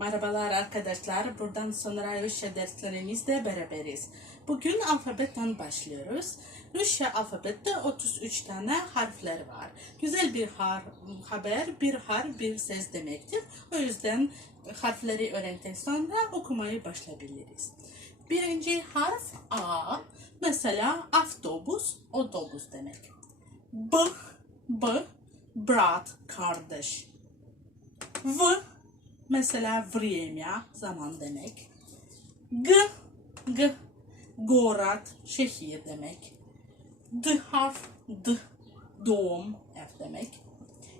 Merhabalar arkadaşlar. Buradan sonra Rusça derslerimizde beraberiz. Bugün alfabetten başlıyoruz. Rusça alfabette 33 tane harfler var. Güzel bir har haber, bir harf, bir ses demektir. O yüzden harfleri öğrendikten sonra okumayı başlayabiliriz. Birinci harf A. Mesela otobüs, otobüs demek. B, B, brat, kardeş. V mesela время zaman demek. G G город şehir demek. D harf D doğum ev demek.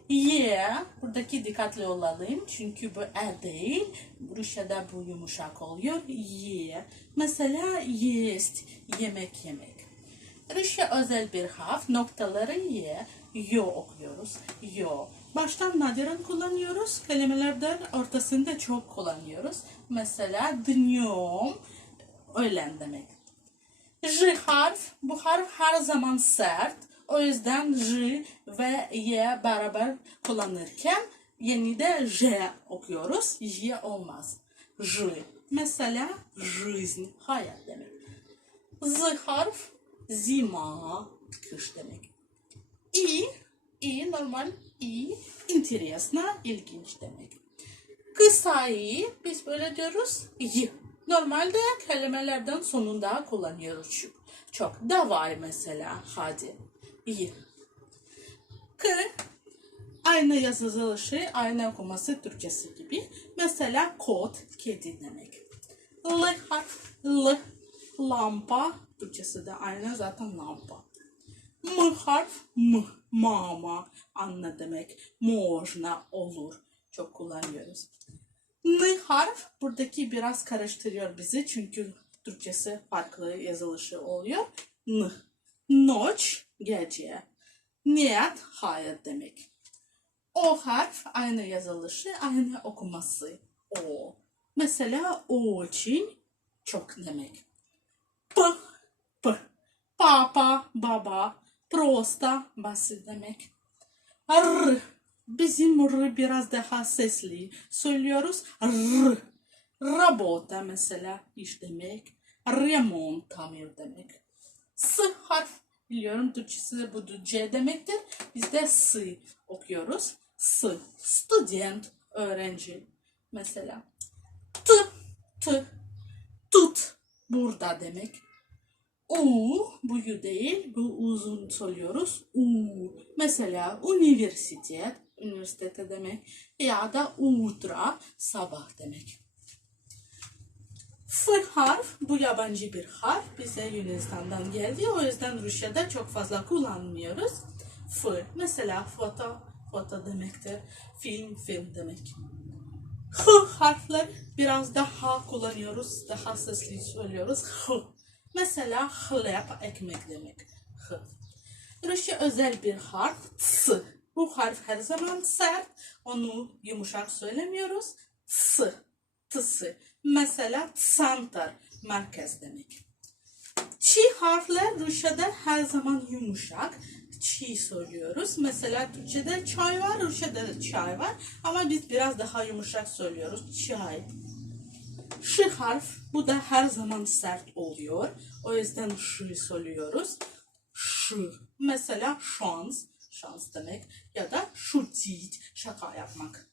Y buradaki dikkatli olalım çünkü bu e değil. Rusya'da bu yumuşak oluyor. Y mesela jest yemek yemek. Rusya özel bir harf noktaları y, yo okuyoruz. Yo. Baştan nadiren kullanıyoruz. Kelimelerden ortasında çok kullanıyoruz. Mesela dnем öğlen demek. J harf, bu harf her zaman sert. O yüzden J ve Y beraber kullanırken yeni de J okuyoruz. J olmaz. J. Mesela жизнь, hayat demek. Z harf zima, kış demek. İ, i normal i, интересно, ilginç demek. Kısa i, biz böyle diyoruz, y. Normalde kelimelerden sonunda kullanıyoruz çok. Çok. Davay mesela, hadi. Y. K, aynı yazılışı, aynı okuması Türkçesi gibi. Mesela kod, kedi demek. L harf, L, lampa, Türkçesi de aynı zaten lampa. M harf, M, mama, anne demek. Можно, olur. Çok kullanıyoruz. N harf, buradaki biraz karıştırıyor bizi çünkü Türkçesi farklı yazılışı oluyor. N. Noç, gece. Niyet, hayır demek. O harf aynı yazılışı, aynı okuması. O. Mesela очень, çok demek. P, P. Papa, baba, просто, basit demek. R. Bizim R biraz daha sesli. Söylüyoruz R. Работа mesela iş demek. Remont tamir demek. S harf biliyorum Türkçesi bu da C demektir. Biz de S okuyoruz. S. Student, öğrenci mesela. T, T, tut, burada demek. U, bu değil, bu uzun söylüyoruz. U, mesela üniversitet, üniversitete demek. Ya da ultra, sabah demek. F harf, bu yabancı bir harf. Bize Yunanistan'dan geldi. O yüzden Rusya'da çok fazla kullanmıyoruz. F, mesela foto, foto demektir. Film, film demek. H harfler biraz daha kullanıyoruz. Daha sesli söylüyoruz. H. Mesela hleb, ekmek demek. H. Rusça özel bir harf. S. Bu harf her zaman sert. Onu yumuşak söylemiyoruz. S. Tısı. Mesela center, merkez demek. Çi harfler Rusça'da her zaman yumuşak. Çi söylüyoruz. Mesela Türkçe'de çay var, Rusça'da da çay var. Ama biz biraz daha yumuşak söylüyoruz. Çay. Ş harf, bu da her zaman sert oluyor. O yüzden ş söylüyoruz. Ş. Mesela şans, şans demek. Ya da şutit, şaka yapmak.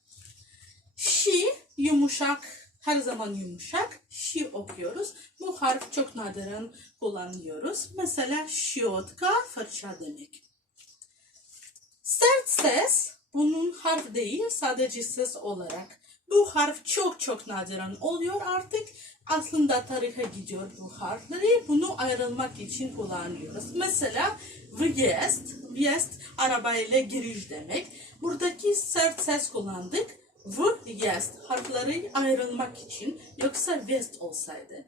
Şi yumuşak, her zaman yumuşak. Şi okuyoruz. Bu harf çok nadiren kullanıyoruz. Mesela şiotka, fırça demek. Sert ses, bunun harf değil, sadece ses olarak. Bu harf çok çok nadiren oluyor artık. Aslında tarihe gidiyor bu harfleri. Bunu ayrılmak için kullanıyoruz. Mesela vyest, vyest arabayla giriş demek. Buradaki sert ses kullandık. Vyest harfleri ayrılmak için. Yoksa vest olsaydı.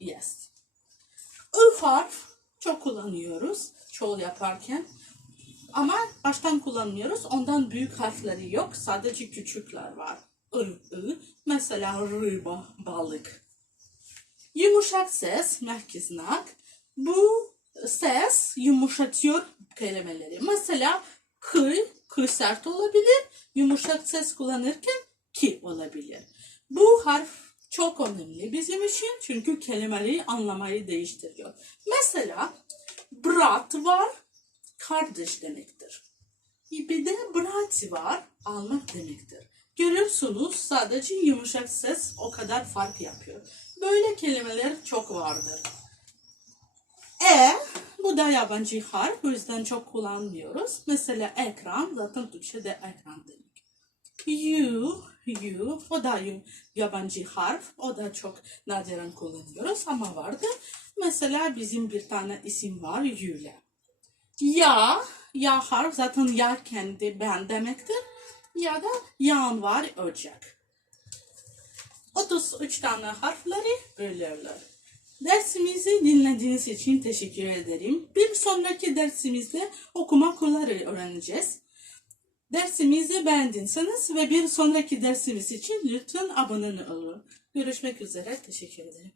Vyest. I harf çok kullanıyoruz çoğul yaparken. Ama baştan kullanmıyoruz. Ondan büyük harfleri yok. Sadece küçükler var. I. Mesela riba, balık. Yumuşak ses, merkeznak. Bu ses yumuşatıyor kelimeleri. Mesela kı, kı sert olabilir. Yumuşak ses kullanırken ki olabilir. Bu harf çok önemli bizim için çünkü kelimeleri anlamayı değiştiriyor. Mesela brat var, kardeş demektir. Bir de brat var, almak demektir. Görüyorsunuz sadece yumuşak ses o kadar fark yapıyor. Böyle kelimeler çok vardır. E, bu da yabancı harf, o yüzden çok kullanmıyoruz. Mesela ekran, zaten Türkçe'de ekran demek. You, you, o da yabancı harf, o da çok nadiren kullanıyoruz ama vardır. Mesela bizim bir tane isim var, Yulia. Ya, ya harf zaten ya kendi ben demektir. Ya da yan var, ocak. 33 tane harfleri bölüyorlar. Dersimizi dinlediğiniz için teşekkür ederim. Bir sonraki dersimizde okuma kuralları öğreneceğiz. Dersimizi beğendiyseniz ve bir sonraki dersimiz için lütfen abone olun. Görüşmek üzere. Teşekkür ederim.